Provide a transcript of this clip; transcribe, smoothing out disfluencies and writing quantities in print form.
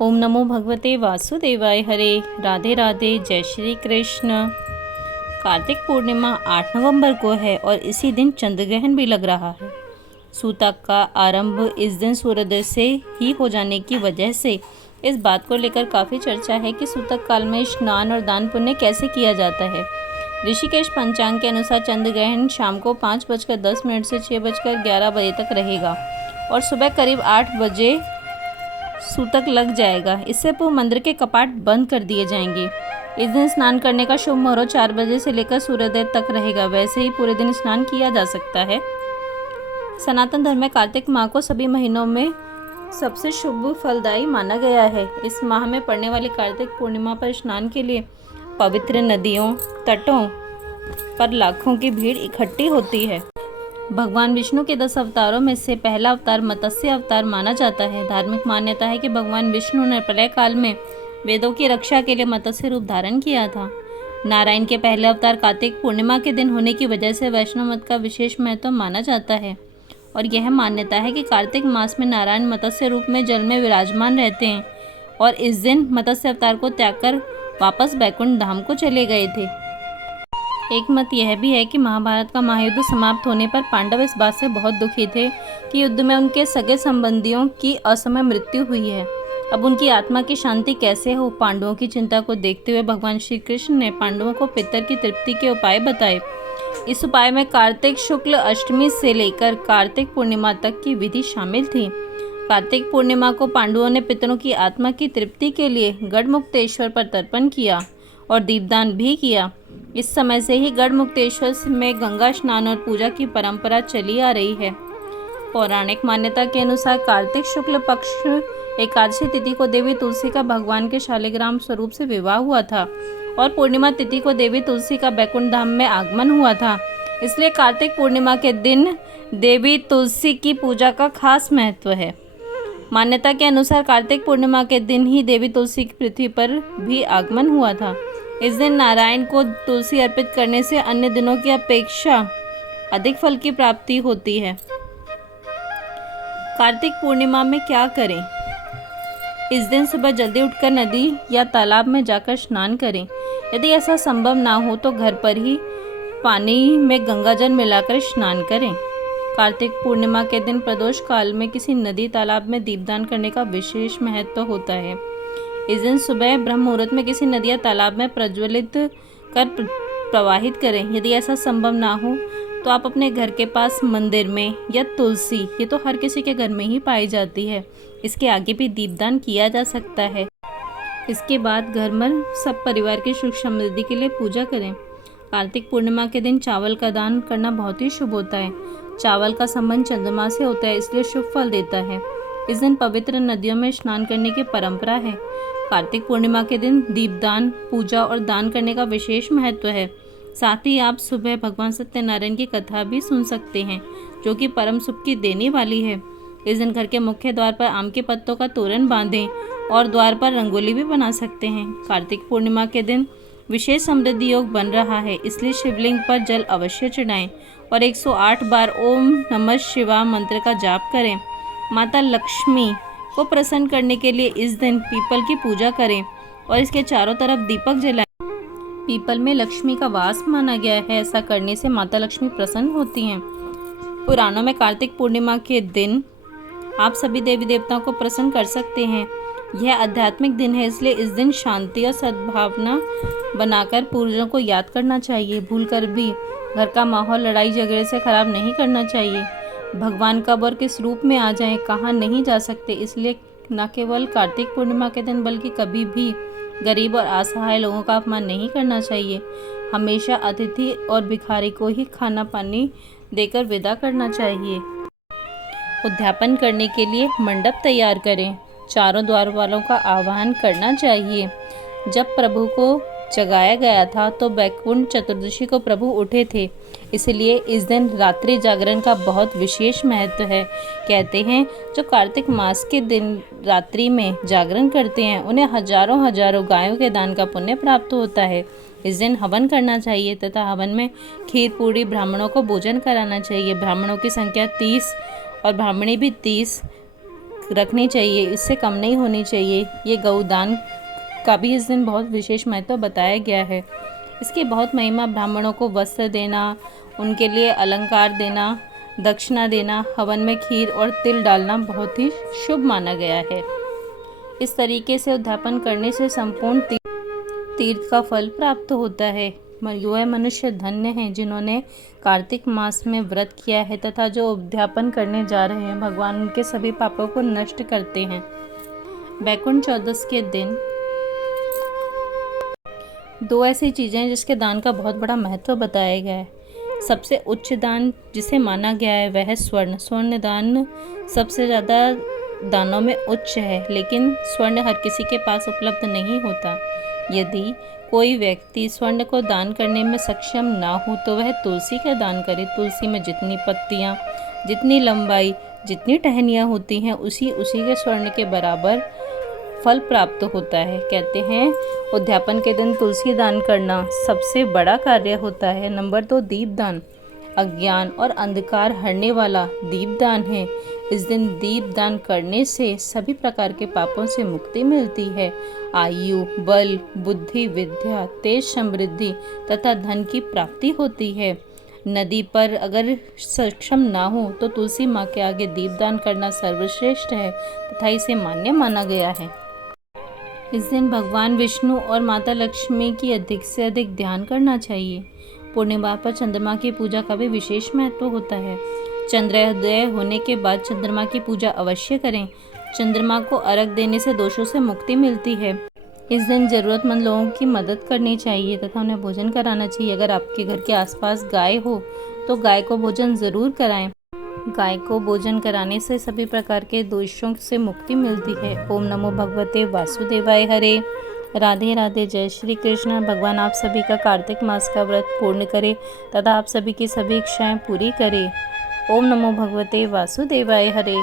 ओम नमो भगवते वासुदेवाय। हरे राधे राधे, जय श्री कृष्ण। कार्तिक पूर्णिमा 8 नवंबर को है और इसी दिन चंद्र ग्रहण भी लग रहा है। सूतक का आरंभ इस दिन सूर्योदय से ही हो जाने की वजह से इस बात को लेकर काफ़ी चर्चा है कि सूतक काल में स्नान और दान पुण्य कैसे किया जाता है। ऋषिकेश पंचांग के अनुसार चंद्र ग्रहण शाम को 5:10 से 6:11 बजे तक रहेगा और सुबह करीब 8 बजे सूतक लग जाएगा। इससे पूर्व मंदिर के कपाट बंद कर दिए जाएंगे। इस दिन स्नान करने का शुभ मुहूर्त 4 बजे से लेकर सूर्योदय तक रहेगा। वैसे ही पूरे दिन स्नान किया जा सकता है। सनातन धर्म में कार्तिक माह को सभी महीनों में सबसे शुभ फलदायी माना गया है। इस माह में पड़ने वाली कार्तिक पूर्णिमा पर स्नान के लिए पवित्र नदियों, तटों पर लाखों की भीड़ इकट्ठी होती है। भगवान विष्णु के 10 अवतारों में से पहला अवतार मत्स्य अवतार माना जाता है। धार्मिक मान्यता है कि भगवान विष्णु ने प्रलय काल में वेदों की रक्षा के लिए मत्स्य रूप धारण किया था। नारायण के पहले अवतार कार्तिक पूर्णिमा के दिन होने की वजह से वैष्णव मत का विशेष महत्व माना जाता है और यह मान्यता है कि कार्तिक मास में नारायण मत्स्य रूप में जल में विराजमान रहते हैं और इस दिन मत्स्य अवतार को त्याग कर वापस बैकुंठ धाम को चले गए थे। एक मत यह भी है कि महाभारत का महायुद्ध समाप्त होने पर पांडव इस बात से बहुत दुखी थे कि युद्ध में उनके सगे संबंधियों की असमय मृत्यु हुई है। अब उनकी आत्मा की शांति कैसे हो। पांडवों की चिंता को देखते हुए भगवान श्री कृष्ण ने पांडवों को पितर की तृप्ति के उपाय बताए। इस उपाय में कार्तिक शुक्ल अष्टमी से लेकर कार्तिक पूर्णिमा तक की विधि शामिल थी। कार्तिक पूर्णिमा को पांडवों ने पितरों की आत्मा की तृप्ति के लिए गढ़मुक्तेश्वर पर तर्पण किया और दीपदान भी किया। इस समय से ही गढ़मुक्तेश्वर में गंगा स्नान और पूजा की परंपरा चली आ रही है। पौराणिक मान्यता के अनुसार कार्तिक शुक्ल पक्ष एकादशी तिथि को देवी तुलसी का भगवान के शालिग्राम स्वरूप से विवाह हुआ था और पूर्णिमा तिथि को देवी तुलसी का बैकुंठ धाम में आगमन हुआ था। इसलिए कार्तिक पूर्णिमा के दिन देवी तुलसी की पूजा का खास महत्व है। मान्यता के अनुसार कार्तिक पूर्णिमा के दिन ही देवी तुलसी की पृथ्वी पर भी आगमन हुआ था। इस दिन नारायण को तुलसी अर्पित करने से अन्य दिनों की अपेक्षा अधिक फल की प्राप्ति होती है। कार्तिक पूर्णिमा में क्या करें। इस दिन सुबह जल्दी उठकर नदी या तालाब में जाकर स्नान करें। यदि ऐसा संभव ना हो तो घर पर ही पानी में गंगाजल मिलाकर स्नान करें। कार्तिक पूर्णिमा के दिन प्रदोष काल में किसी नदी तालाब में दीपदान करने का विशेष महत्व होता है। इस दिन सुबह ब्रह्म मुहूर्त में किसी नदी या तालाब में प्रज्वलित कर प्रवाहित करें। यदि ऐसा संभव ना हो तो आप अपने घर के पास मंदिर में या तुलसी, ये तो हर किसी के घर में ही पाई जाती है, इसके आगे भी दीपदान किया जा सकता है। इसके बाद घर में सब परिवार की सुख समृद्धि के लिए पूजा करें। कार्तिक पूर्णिमा के दिन चावल का दान करना बहुत ही शुभ होता है। चावल का संबंध चंद्रमा से होता है, इसलिए शुभ फल देता है। इस दिन पवित्र नदियों में स्नान करने की परंपरा है। कार्तिक पूर्णिमा के दिन दीपदान, पूजा और दान करने का विशेष महत्व है। साथ ही आप सुबह भगवान सत्यनारायण की कथा भी सुन सकते हैं, जो कि परम सुख की देने वाली है। इस दिन घर के मुख्य द्वार पर आम के पत्तों का तोरण बांधें और द्वार पर रंगोली भी बना सकते हैं। कार्तिक पूर्णिमा के दिन विशेष समृद्धि योग बन रहा है, इसलिए शिवलिंग पर जल अवश्य चढ़ाएं और 108 बार ओम नमः शिवाय मंत्र का जाप करें। माता लक्ष्मी को प्रसन्न करने के लिए इस दिन पीपल की पूजा करें और इसके चारों तरफ दीपक जलाएं। पीपल में लक्ष्मी का वास माना गया है, ऐसा करने से माता लक्ष्मी प्रसन्न होती हैं। पुराणों में कार्तिक पूर्णिमा के दिन आप सभी देवी देवताओं को प्रसन्न कर सकते हैं। यह आध्यात्मिक दिन है, इसलिए इस दिन शांति और सद्भावना बनाकर पूर्वजों को याद करना चाहिए। भूलकर भी घर का माहौल लड़ाई झगड़े से खराब नहीं करना चाहिए। भगवान कब और किस रूप में आ जाएं कहा नहीं जा सकते, इसलिए न केवल कार्तिक पूर्णिमा के दिन बल्कि कभी भी गरीब और असहाय लोगों का अपमान नहीं करना चाहिए। हमेशा अतिथि और भिखारी को ही खाना पानी देकर विदा करना चाहिए। उद्यापन करने के लिए मंडप तैयार करें। चारों द्वार वालों का आह्वान करना चाहिए। जब प्रभु को जगाया गया था तो बैकुंठ चतुर्दशी को प्रभु उठे थे, इसलिए इस दिन रात्रि जागरण का बहुत विशेष महत्व है। कहते हैं जो कार्तिक मास के दिन रात्रि में जागरण करते हैं उन्हें हजारों हजारों गायों के दान का पुण्य प्राप्त होता है। इस दिन हवन करना चाहिए तथा हवन में खीर पूरी ब्राह्मणों को भोजन कराना चाहिए। ब्राह्मणों की संख्या 30 और ब्राह्मणी भी 30 रखनी चाहिए, इससे कम नहीं होनी चाहिए। ये गौदान का भी इस दिन बहुत विशेष महत्व बताया गया है। इसकी बहुत महिमा, ब्राह्मणों को वस्त्र देना, उनके लिए अलंकार देना, दक्षिणा देना, हवन में खीर और तिल डालना बहुत ही शुभ माना गया है। इस तरीके से उद्यापन करने से संपूर्ण तीर्थ का फल प्राप्त होता है। वह मनुष्य धन्य हैं जिन्होंने कार्तिक मास में व्रत किया है तथा जो उद्यापन करने जा रहे हैं, भगवान उनके सभी पापों को नष्ट करते हैं। वैकुंठ चौदस के दिन दो ऐसी चीज़ें हैं जिसके दान का बहुत बड़ा महत्व बताया गया है। सबसे उच्च दान जिसे माना गया है वह है स्वर्ण दान सबसे ज़्यादा दानों में उच्च है, लेकिन स्वर्ण हर किसी के पास उपलब्ध नहीं होता। यदि कोई व्यक्ति स्वर्ण को दान करने में सक्षम ना हो तो वह तुलसी का दान करे। तुलसी में जितनी पत्तियाँ, जितनी लंबाई, जितनी टहनियाँ होती हैं, उसी के स्वर्ण के बराबर फल प्राप्त होता है। कहते हैं उद्यापन के दिन तुलसी दान करना सबसे बड़ा कार्य होता है। नंबर 2, दीपदान। अज्ञान और अंधकार हरने वाला दीपदान है। इस दिन दीपदान करने से सभी प्रकार के पापों से मुक्ति मिलती है। आयु, बल, बुद्धि, विद्या, तेज, समृद्धि तथा धन की प्राप्ति होती है। नदी पर अगर सक्षम ना हो तो तुलसी माँ के आगे दीपदान करना सर्वश्रेष्ठ है तथा इसे मान्य माना गया है। इस दिन भगवान विष्णु और माता लक्ष्मी की अधिक से अधिक ध्यान करना चाहिए। पूर्णिमा पर चंद्रमा की पूजा का भी विशेष महत्व होता है। चंद्रोदय होने के बाद चंद्रमा की पूजा अवश्य करें। चंद्रमा को अर्घ देने से दोषों से मुक्ति मिलती है। इस दिन ज़रूरतमंद लोगों की मदद करनी चाहिए तथा उन्हें भोजन कराना चाहिए। अगर आपके घर के आसपास गाय हो तो गाय को भोजन ज़रूर कराएं। गाय को भोजन कराने से सभी प्रकार के दोषों से मुक्ति मिलती है। ओम नमो भगवते वासुदेवाय हरे। राधे राधे, जय श्री कृष्ण। भगवान आप सभी का कार्तिक मास का व्रत पूर्ण करे तथा आप सभी की सभी इच्छाएं पूरी करे। ओम नमो भगवते वासुदेवाय हरे।